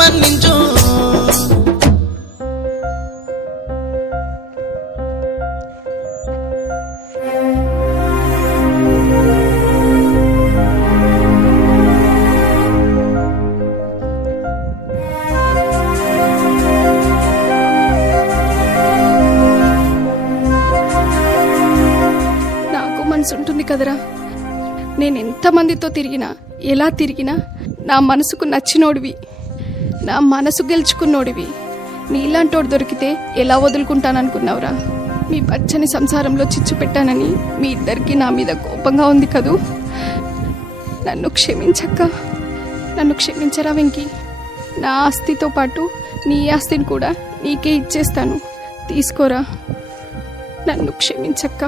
మన్నించు. ఉంటుంది కదరా, నేను ఎంతమందితో తిరిగినా ఎలా తిరిగినా నా మనసుకు నచ్చినోడివి, నా మనసు గెలుచుకున్నోడివి. నీలాంటోడు దొరికితే ఎలా వదులుకుంటాననుకున్నావురా? మీ పచ్చని సంసారంలో చిచ్చు పెట్టానని మీ ఇద్దరికి నా మీద కోపంగా ఉంది కదూ. నన్ను క్షమించక్క, నన్ను క్షమించరా వెంకీ. నా ఆస్తితో పాటు నీ ఆస్తిని కూడా నీకే ఇచ్చేస్తాను, తీసుకోరా. నన్ను క్షమించక్క.